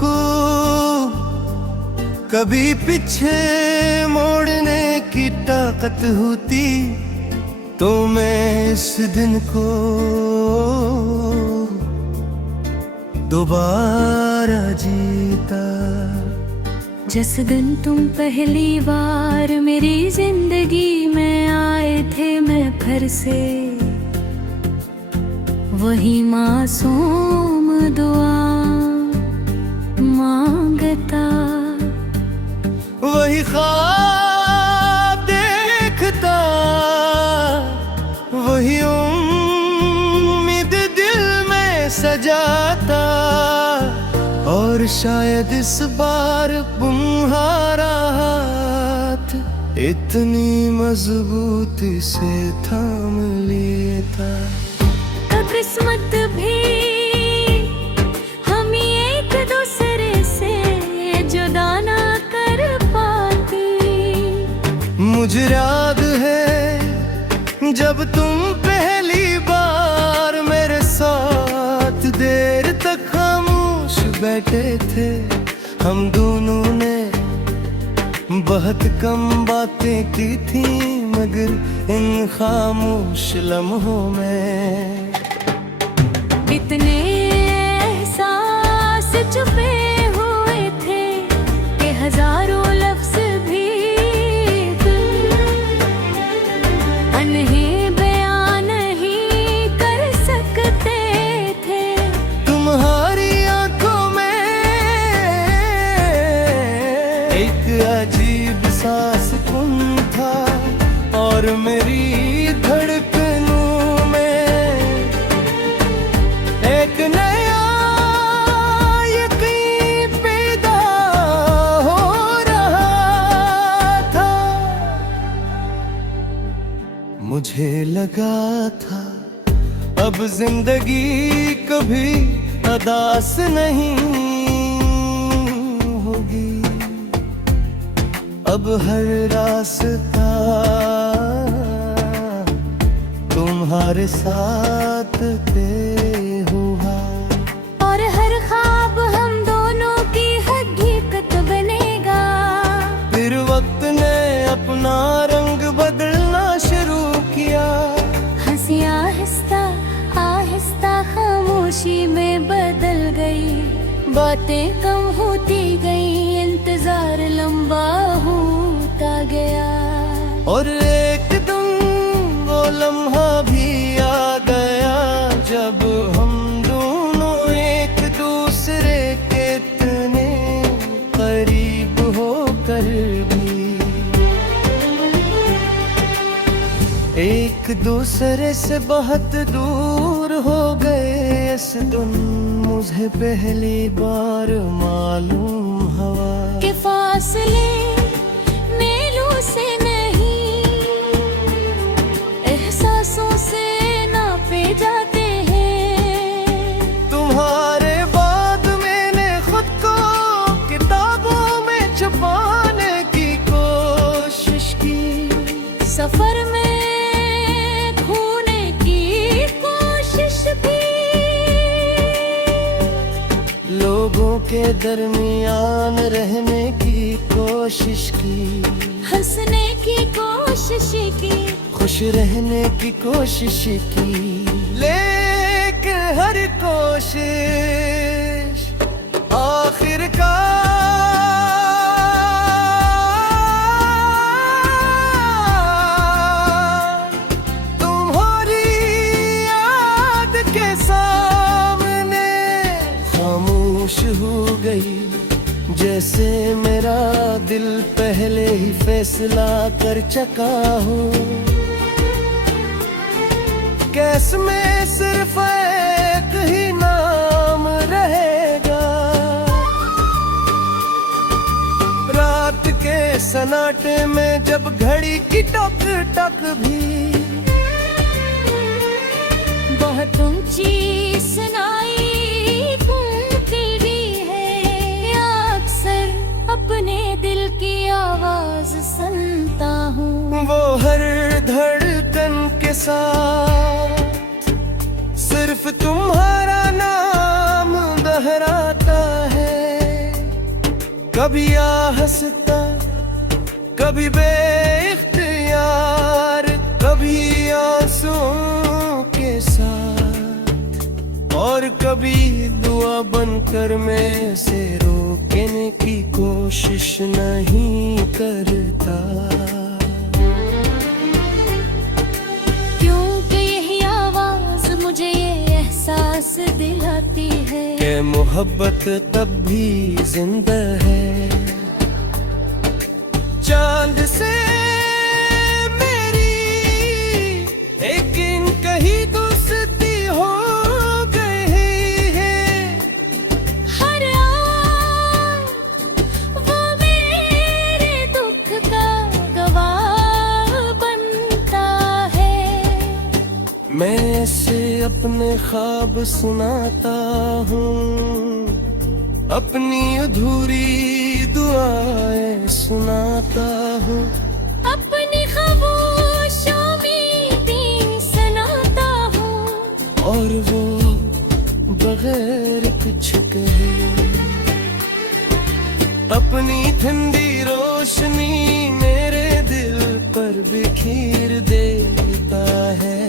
को कभी पीछे मोड़ने की ताकत होती तो मैं इस दिन को दोबारा जीता। जिस दिन तुम पहली बार मेरी जिंदगी में आए थे, मैं फिर से वही मासूम दुआ मांगता, वही ख्वाब देखता, वही उम्मीद दिल में सजाता। और शायद इस बार तुम्हारा हाथ इतनी मजबूती से थाम लेता। किस्मत भी हम एक दूसरे से जुदा ना कर पाते। मुझे याद है जब तुम पहली बार मेरे साथ देर तक खामोश बैठे थे। हम दोनों ने बहुत कम बातें की थी, मगर इन खामोश लम्हों में इतने एहसास छुपे हुए थे कि हजारों लफ्ज भी उन्हें बयान नहीं कर सकते थे। तुम्हारी आंखों में एक अजीब सा सुकून था और मेरी धड़कनों में एक नया यकीन पैदा हो रहा था। मुझे लगा था अब जिंदगी कभी उदास नहीं होगी, अब हर रास्ता तुम्हारे साथ तय हुआ। और हर ख्वाब हम दोनों की हकीकत बनेगा। फिर वक्त ने अपना रंग बदलना शुरू किया। हंसी आहिस्ता आहिस्ता खामोशी में बदल गई, बातें कम होती गई, इंतजार लंबा होता गया। और एक दिन वो लम्हा भी आ गया जब हम दोनों एक दूसरे के इतने करीब होकर भी एक दूसरे से बहुत दूर हो गए। इस दिन मुझे पहली बार मालूम हुआ कि फासले मीलों से नहीं, एहसासों से नापे जाते हैं। तुम्हारे बाद मैंने खुद को किताबों में छुपाने की कोशिश की, सफर में खोने की कोशिश भी, लोगों के दरमियान रहने की कोशिश की, हंसने की कोशिश की, खुश रहने की कोशिश की। लेकिन हर कोशिश आखिरकार तुम्हारी याद के सामने खामोश हो गई। जैसे मेरा दिल पहले ही फैसला कर चुका हो, कैस में सिर्फ एक ही नाम रहेगा। रात के सन्नाटे में जब घड़ी की टक टक भी बहुत ऊंची सुनाई घूमती भी है, या अक्सर अपने दिल की आवाज सुनता हूँ। वो हर धड़कन के साथ सिर्फ तुम्हारा नाम दोहराता है। कभी आहस्ता कभी बेइख्तियार, कभी आंसुओं के साथ, और कभी दुआ बनकर मैं से रोकने की कोशिश नहीं करता। क्योंकि यही आवाज मुझे ये एहसास दिलाती है कि मोहब्बत तब भी जिंदा है। चांद से मेरी एक कहीं दोस्ती हो गई है। हर आन वो मेरे दुख का गवाह बनता है। मैं ऐसे अपने ख्वाब सुनाता हूँ, अपनी अधूरी दुआएं सुनाता हूँ, अपनी खामोशों में दिन सुनाता हूँ, और वो बगैर कुछ कहे अपनी ठंडी रोशनी मेरे दिल पर बिखेर देता है।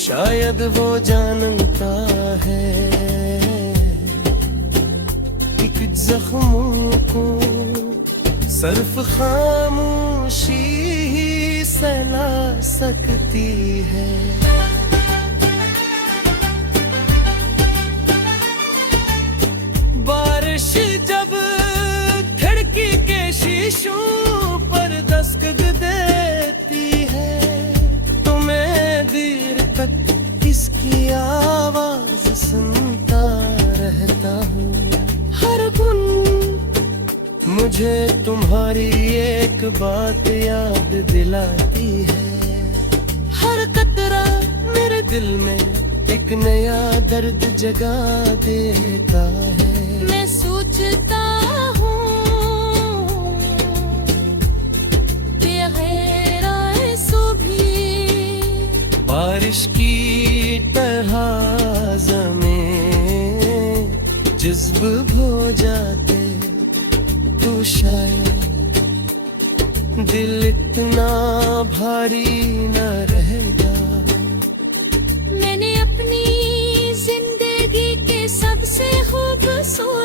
शायद वो जानता है कि जख्मों को सिर्फ खामोशी ही सहला सकती है। बारिश जब खिड़की के शीशों पर दस्तक देती है, तो मैं देर तक इसकी आवाज सुनता रहता हूँ। हर गुन मुझे तुम्हारी एक बात याद दिलाती है। हर कतरा मेरे दिल में एक नया दर्द जगा देता है। मैं सोचता हूँ बगैर आंसू भी बारिश की तरह ज़मीं जज्ब हो जाते, तो शायद दिल इतना भारी न रहेगा। मैंने अपनी जिंदगी के सबसे खूबसूरत